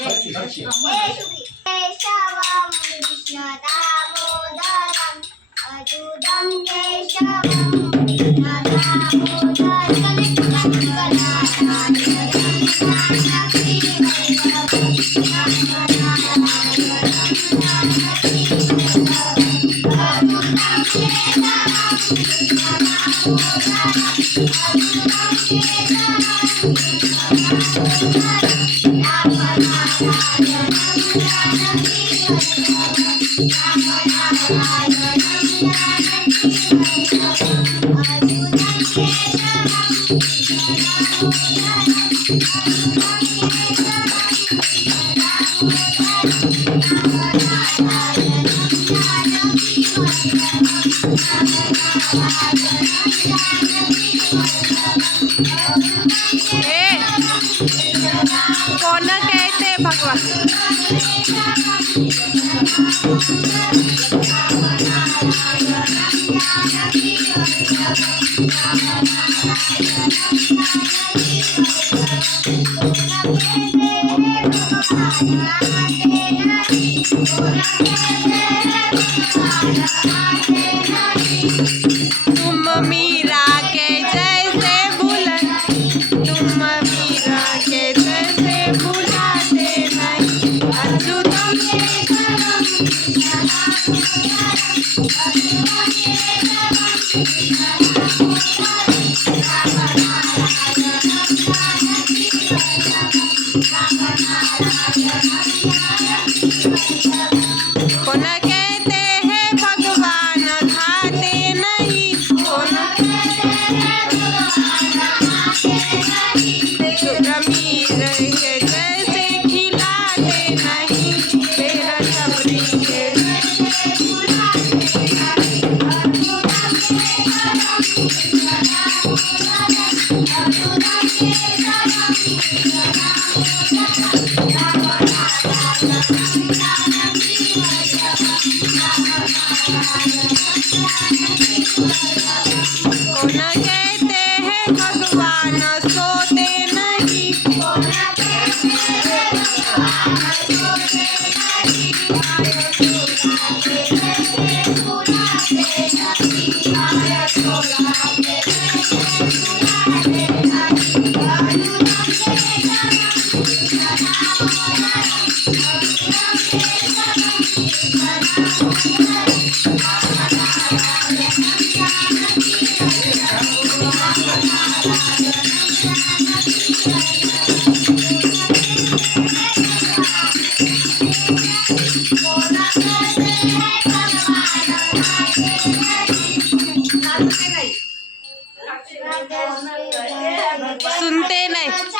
केशवं कृष्ण दामोदरं अच्युतं केशवं कृष्ण कौन कहते भगवान तुम मीरा के जैसे भूलन तुम मीरा के जैसे भुलाते नहीं अच्युतम कौन कहते हैं भगवान खाते नहीं कौन मीर के जैसे खिलाते नहीं तेरा सबरी के कौन कहते हैं भगवान सोते नहीं सुनते नहीं